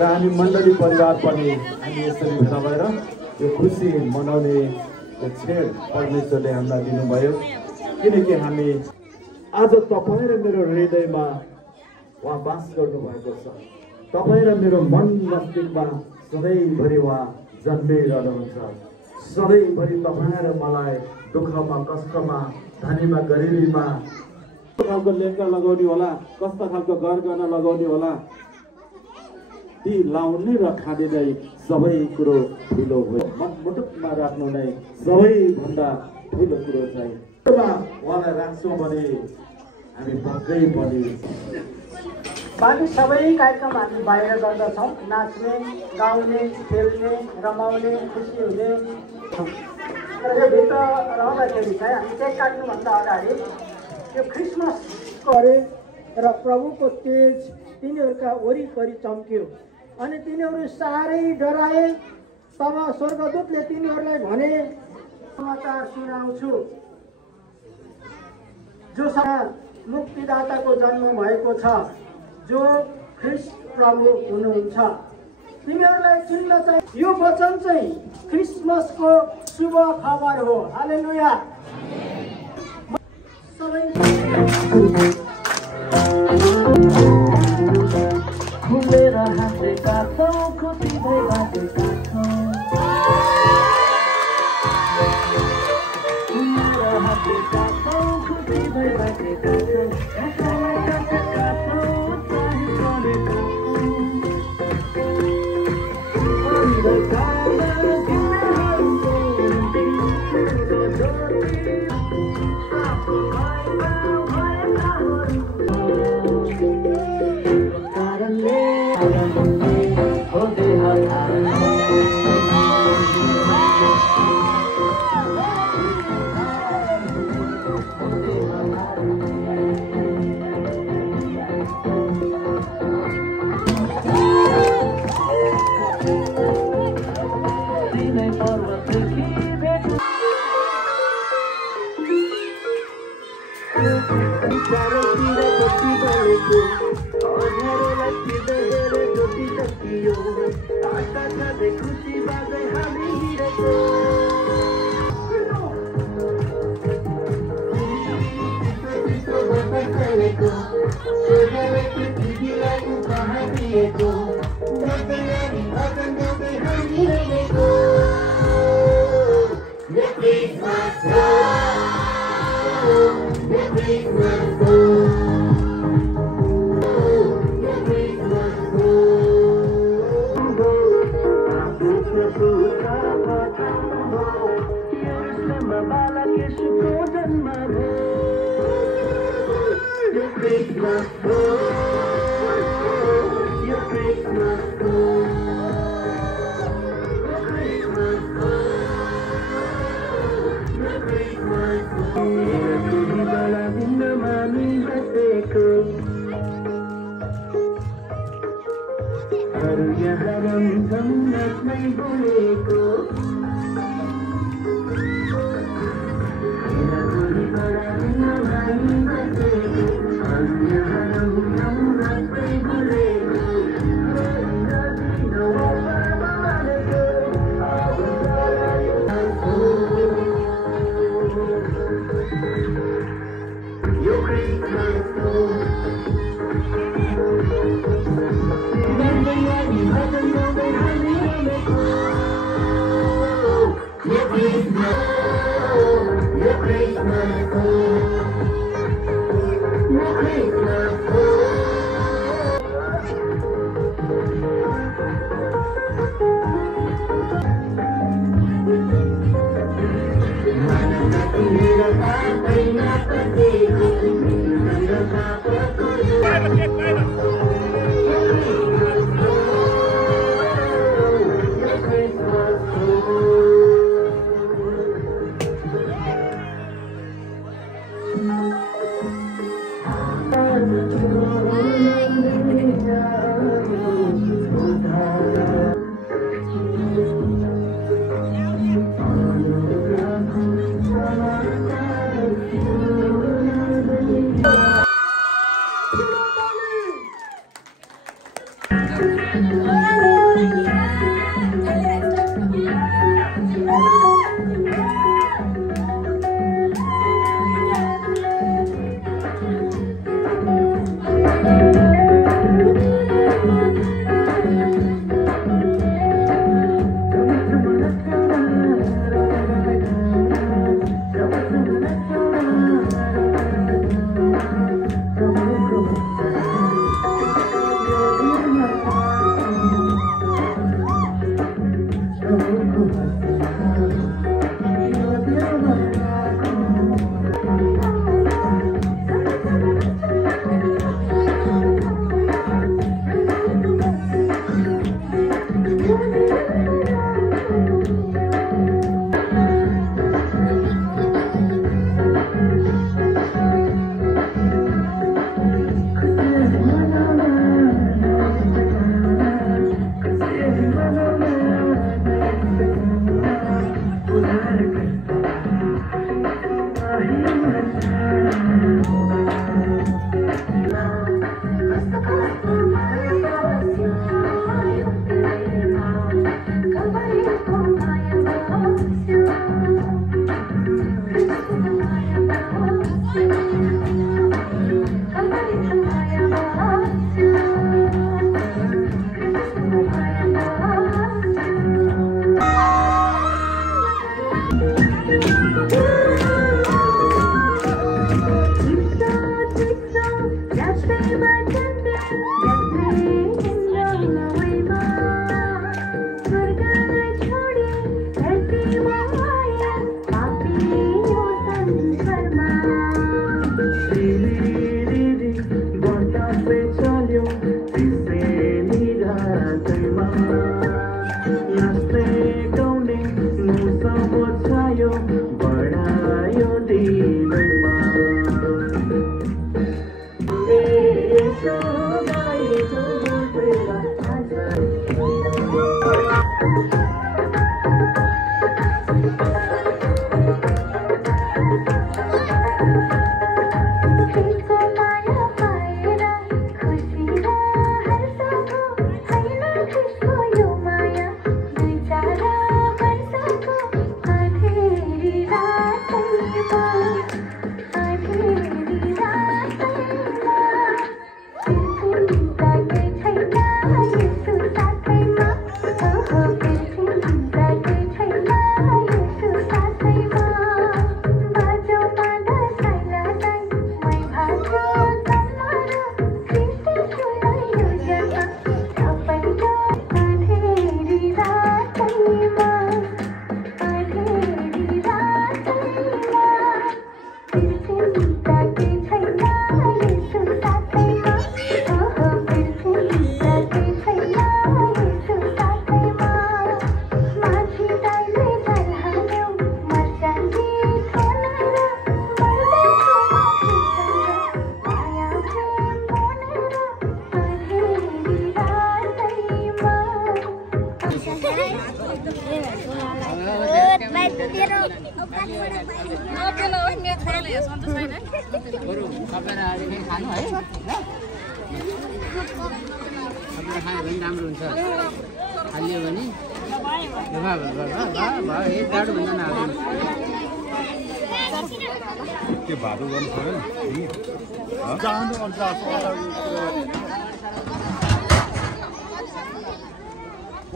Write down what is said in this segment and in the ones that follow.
र हामी मण्डली परिवार पनि हामी यसरी भेला भएर यो खुसी मनाउने क्षण परमेश्वरले हामीलाई दिनुभयो किनकि हामी आज तपाईँ र मेरो हृदयमा उहाँ बास गर्नुभएको छ। तपाईँ र मेरो मन मस्तिष्कमा सधैँभरि उहाँ जन्मिरहनुहुन्छ। सधैँभरि तपाईँ र मलाई दुःखमा, कष्टमा, धनीमा, गरिबीमा कस्तो खालको लेख्न लगाउने होला, कस्तो खालको गरगहना लगाउने होला, ती लाउने र खाने नै सबै कुरो ठुलो हो। मनमुटुकमा राख्नु नै सबैभन्दा ठुलो कुरो चाहिँ उहाँलाई राख्छौँ भने हामी पक्कै पनि बाँकी सबै कार्यक्रम हामी बाहिर गर्दछौँ। नाच्ने, गाउने, खेल्ने, रमाउने, खुसी हुने। र यो भित्र रहँदाखेरि चाहिँ हामी केक काट्नुभन्दा अगाडि यो क्रिसमसको अरे र प्रभुको तेज तिनीहरूका वरिपरि चम्क्यो अनि तिनीहरू साह्रै डराए। तब स्वर्गदूतले तिनीहरूलाई भने, समाचार सुनाउँछु जो मुक्तिदाताको जन्म भएको छ, जो ख्रिस्ट प्रभु हुनुहुन्छ। तिमीहरूलाई चिन्न चाहिँ यो वचन चाहिँ क्रिसमसको शुभ खबर हो। हालेलुया। सबै खुलेर हाँसेका छौँ, खुसी भई बाँचेका छौँ। खुलेर हाँसेका छौँ, खुसी भई बाँचेका छौँ। आशालाई काटेका छौँ, उत्साहित गरेका छौँ। अन्धकारमा तिमीहरूको ज्योति आफ्नो भएका कारणले हो देह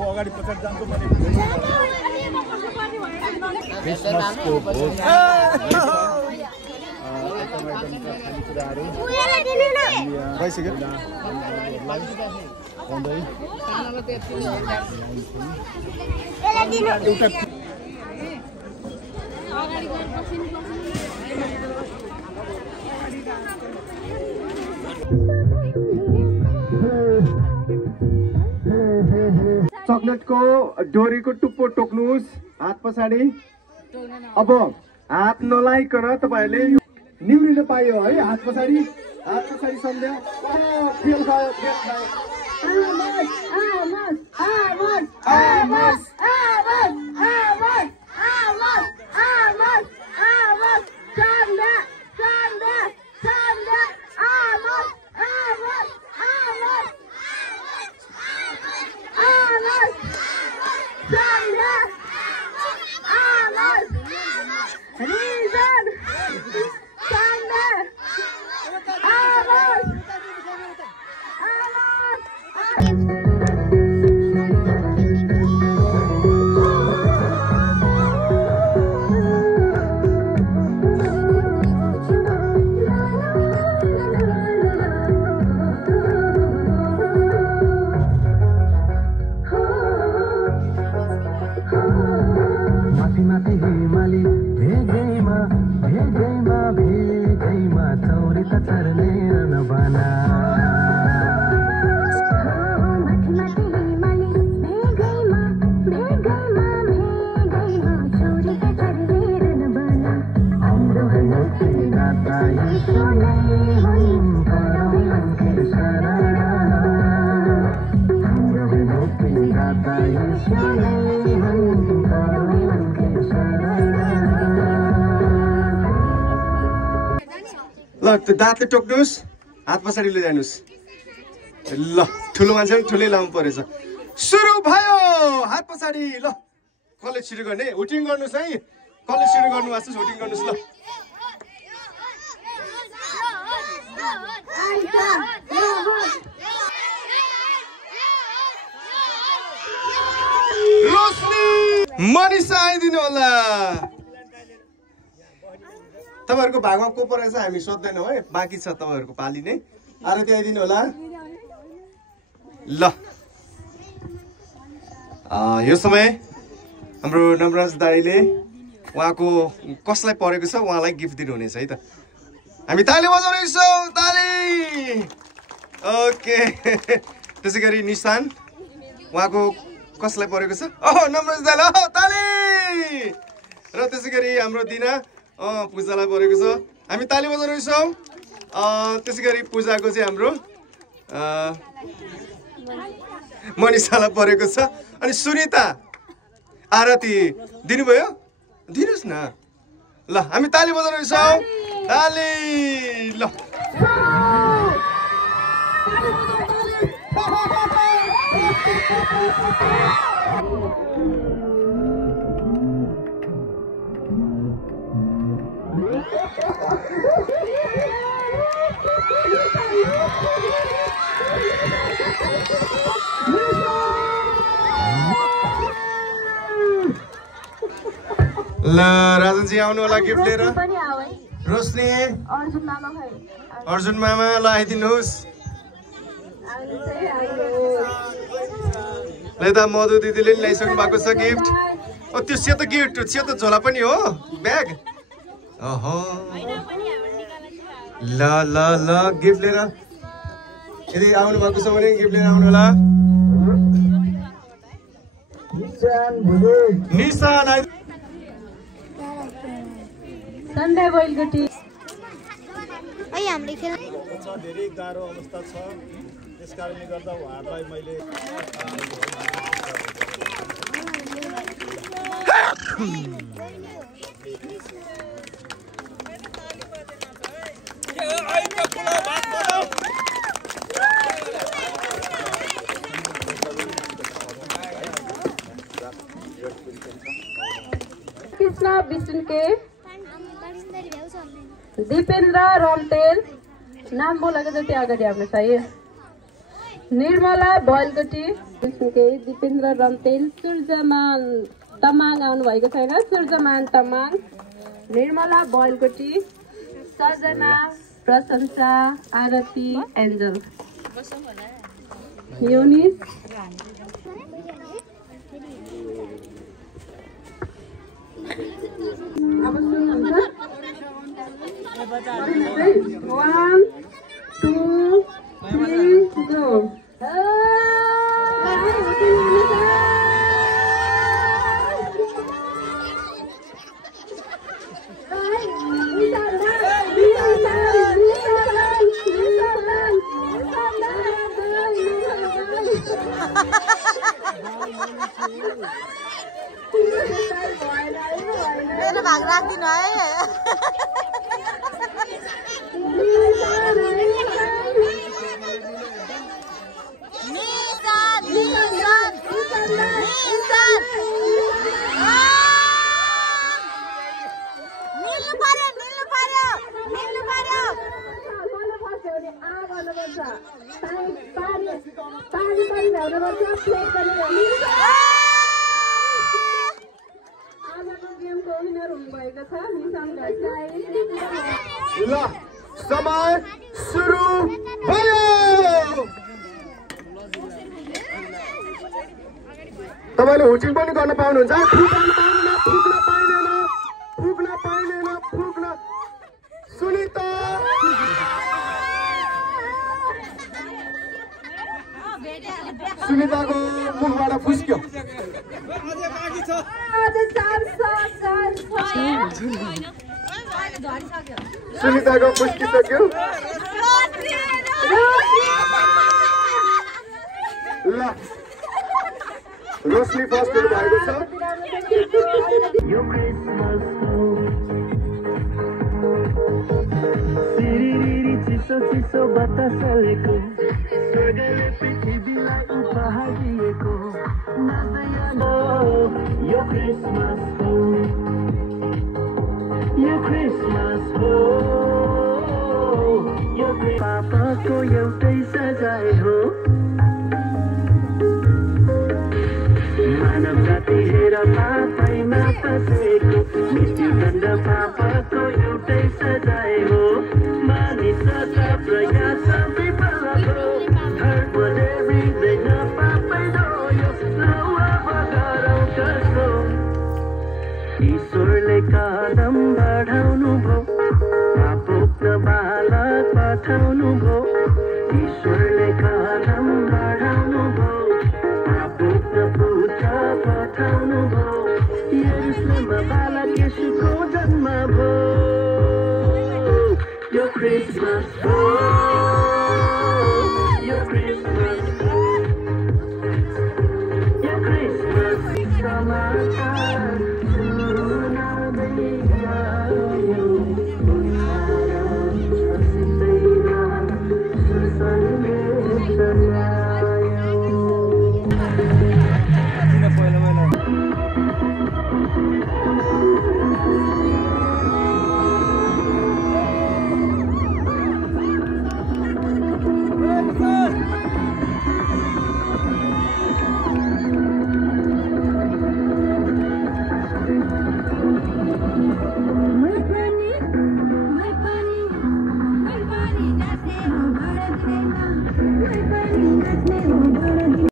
अगाडि पछाडि जान्छु मैले चकलेटको डोरीको टुप्पो टोक्नुहोस् हात पछाडि। अब हात नलाइकन तपाईहरुले निम्रिन पायो है। हात पछाडि सम्झ्या फेल भयो ल त्यो दाँतले टोक्नुस्, हात पछाडि लैजानुस्। ल ठुलो मान्छे पनि ठुलै लाउनु परेछ सुरु भयो हात पछाडि ल कसले सुरु गर्ने हुटिङ गर्नुस् है कसले सुरु गर्नु भएको छ हुटिङ गर्नुस् ल रोशनी मनिषा आइदिनु होला तपाईहरुको भागमा को परेछ हामी सोध्दैनौँ है बाँकी छ तपाईहरुको पाली नै आरती आइदिनु होला ल यो समय हाम्रो नमराज दाइले उहाँको कसलाई परेको छ उहाँलाई गिफ्ट दिनुहुनेछ है त हामी ताली बजाउँदैछौँ ताली ओके त्यसैगरी निशान उहाँको कसलाई परेको छ ओह नमराज दाइले ओह ताली र त्यसैगरी हाम्रो दिना पूजालाई परेको छ हामी ताली बजाउँदैछौँ त्यसैगरी पूजाको चाहिँ हाम्रो मनिषालाई परेको छ अनि सुनिता आरती दिनुभयो दिनुस् न ल हामी ताली बजाउँदैछौँ ताली ल ल राजनजी आउनु होला गिफ्ट लिएर रोशनी अर्जुन मामा ल आइदिनुहोस् यता मधु दिदीले नि ल्याइसक्नु भएको छ गिफ्ट त्यो सेतो गिफ्ट सेतो झोला पनि हो ब्याग ओहो ल ल ल गिफ्ट लिएर यदि आउनु भएको छ भने गिफ्ट लिएर आउनु होला निशान सन्ध्या बैलगुटी धेरै गाह्रो अवस्था छ त्यसकारणले गर्दा उहाँहरूलाई मैले कृष्ण विष्णुके दीपेन्द्र रमतेल नाम बोलेको जति अगाडि आउनु चाहियो निर्मला बैलगुटी विष्णुके दीपेन्द्र रमतेल सूर्यमान तमाङ आउनु भएको छैन सूर्यमान तमाङ निर्मला बैलगुटी सजना प्रशंसा आरती एन्जल युनिस अब सुन्नुहुन्छ 1 2 3 go मेरो भाग राख्दिनु है ल समय सुरु भयो तपाईले हुटिङ पनि गर्न पाउनुहुन्छ फुक्न पाइँदैन सुनिता सुनिताको मुखबाट फुस्क्यो सुनिताको फुस्किसक्यो ल रोशनी फर्स्ट भएको छ चिसो चिसो बतासलेको स्वर्गले पृथ्वीलाई उपहार दिएको यो क्रिसमस हो यो क्रिसमस हो यो पापाको एउटै सजाय हो मानव जाति हेर पापैमा फसेको मृत्युदण्ड पापको एउटै सजाय हो मानिसका प्रयास विफलको धर्मले हृदय पापै रोयो ईश्वरले कदम बढाउनु भो पापोक्त बालक पठाउनु भो ईश्वरले कदम